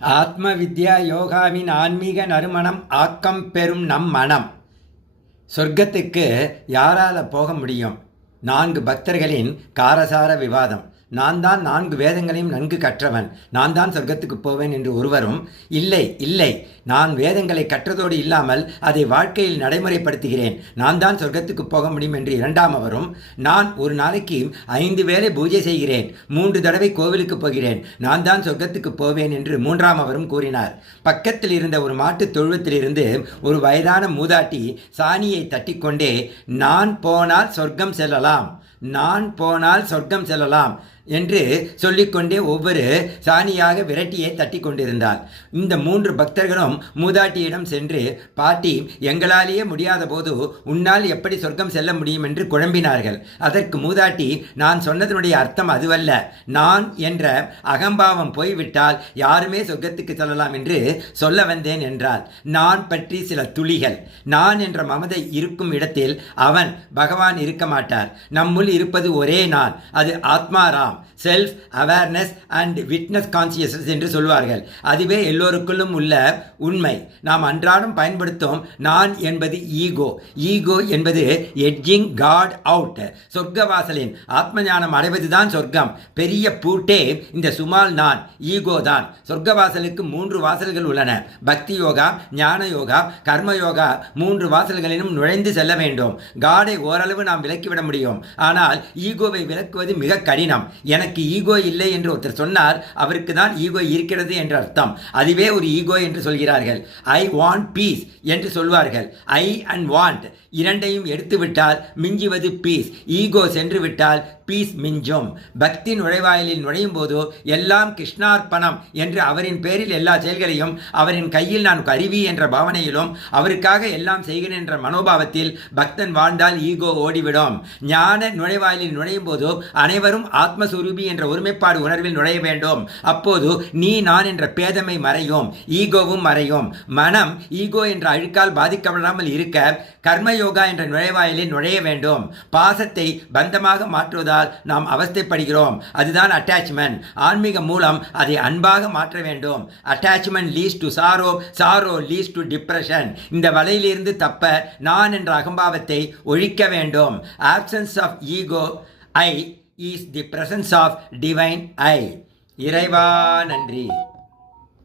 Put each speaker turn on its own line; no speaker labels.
ஆத்ம வித்யா யோகாவின் ஆன்மீக நறுமணம் ஆக்கம் பெறும் நம் மனம். சொர்க்கத்துக்கு யாரால போக முடியும்? நான்கு பக்தர்களின் காரசார விவாதம். நான் தான் நான்கு வேதங்களையும் நன்கு கற்றவன். நான் தான் சொர்க்கத்துக்கு போவேன் என்று ஒருவரும் இல்லை இல்லை நான் வேதங்களை கற்றதோடு இல்லாமல் அதை வாழ்க்கையில் நடைமுறைப்படுத்துகிறேன். நான் தான் சொர்க்கத்துக்கு போக முடியும் என்று இரண்டாம் அவரும் நான் ஒரு நாளைக்கு ஐந்து வேளை பூஜை செய்கிறேன். மூன்று தடவை கோவிலுக்கு போகிறேன். நான் தான் சொர்க்கத்துக்கு போவேன் என்று மூன்றாம் அவரும் கூறினார். பக்கத்தில் இருந்த ஒரு மாட்டுத் தொழுவத்திலிருந்து ஒரு வயதான மூதாட்டி சாணியை தட்டிக்கொண்டே நான் போனால் சொர்க்கம் செல்லலாம். நான் போனால் சொர்க்கம் செல்லலாம். என்று சொல்லிக்கொண்டே ஒவ்வொரு சாணியாக விரட்டியை தட்டி கொண்டிருந்தார் இந்த மூன்று பக்தர்களும் மூதாட்டியிடம் சென்று பாட்டி எங்களாலேயே முடியாத போது உன்னால் எப்படி சொர்க்கம் செல்ல முடியும்? என்று குழம்பினார்கள். அதற்கு மூதாட்டி நான் சொன்னதனுடைய அர்த்தம் அதுவல்ல. நான் என்ற அகம்பாவம் போய்விட்டால் யாருமே சொர்க்கத்துக்கு செல்லலாம் என்று சொல்ல வந்தேன் என்றால் நான் பற்றி சில துளிகள். நான் என்ற மமதை இருக்கும் இடத்தில் அவன் பகவான் இருக்க மாட்டார். நம்முள் இருப்பது ஒரே நான். அது Atmaram. Self awareness and witness consciousness என்று சொல்வார்கள். அதுவே எல்லோருக்குள்ளும் உள்ள உண்மை. நாம் அன்றாடம் பயன்படுத்தும் நான் என்பது ஈகோ. ஈகோ என்பது எட்ஜிங் காட் அவுட் சொர்க்க வாசலின் ஆத்ம ஞானம் அடைவதுதான் சொர்க்கம். பெரிய பூட்டே இந்த சுமால் நான் ஈகோ தான். சொர்க்க வாசலுக்கு மூன்று வாசல்கள் உள்ளன. பக்தி யோகா ஞான யோகா கர்ம யோகா மூன்று வாசல்களிலும் நுழைந்து செல்ல வேண்டும். காடை ஓரளவு நாம் விலக்கிவிட முடியும். ஆனால் ஈகோவை விலக்குவது மிக கடினம். எனக்கு ஈகோ இல்லை என்று ஒருத்தர் சொன்னார் அவருக்கு தான் ஈகோ இருக்கிறது என்ற அர்த்தம். அதுவே ஒரு ஈகோ என்று சொல்கிறார்கள். ஐ வாண்ட் பீஸ் என்று சொல்வார்கள். ஐ அண்ட் வாண்ட் இரண்டையும் எடுத்துவிட்டால் மிஞ்சுவது பீஸ் ஈகோ சென்று விட்டால் பீஸ் மிஞ்சும். பக்தி நுழைவாயிலில் நுழையும் போது எல்லாம் கிருஷ்ணார்ப்பணம் என்று அவரின் பேரில் எல்லா செயல்களையும் அவரின் கையில் நான் கருவி என்ற பாவனையிலும் அவருக்காக எல்லாம் செய்கிறேன் என்ற மனோபாவத்தில் பக்தன் வாழ்ந்தால் ஈகோ ஓடிவிடும். ஞான நுழைவாயிலில் நுழையும் போது அனைவரும் ஆத்ம ஆத்மஸ்வரூபி என்ற ஒருமைப்பாடு உணர்வில் நுழைய வேண்டும். அப்போது நீ நான் என்ற பேதமை மறையும் ஈகோவும் மறையும். மனம் ஈகோ என்ற அழுக்கால் பாதிக்கப்படாமல் இருக்க கர்மயோகா என்ற நுழைவாயிலில் நுழைய வேண்டும். பாசத்தை பந்தமாக மாற்றுவதால் நாம் அவஸ்தைப்படுகிறோம். அதுதான் அட்டாச்மெண்ட் ஆன்மீக மூலம் அதை அன்பாக மாற்ற வேண்டும். Attachment leads to sorrow sorrow leads to depression இந்த வலையிலிருந்து தப்ப நான் என்ற அகம்பாவத்தை ஒழிக்க வேண்டும். Absence of ego I is the presence of divine I இறைவா நன்றி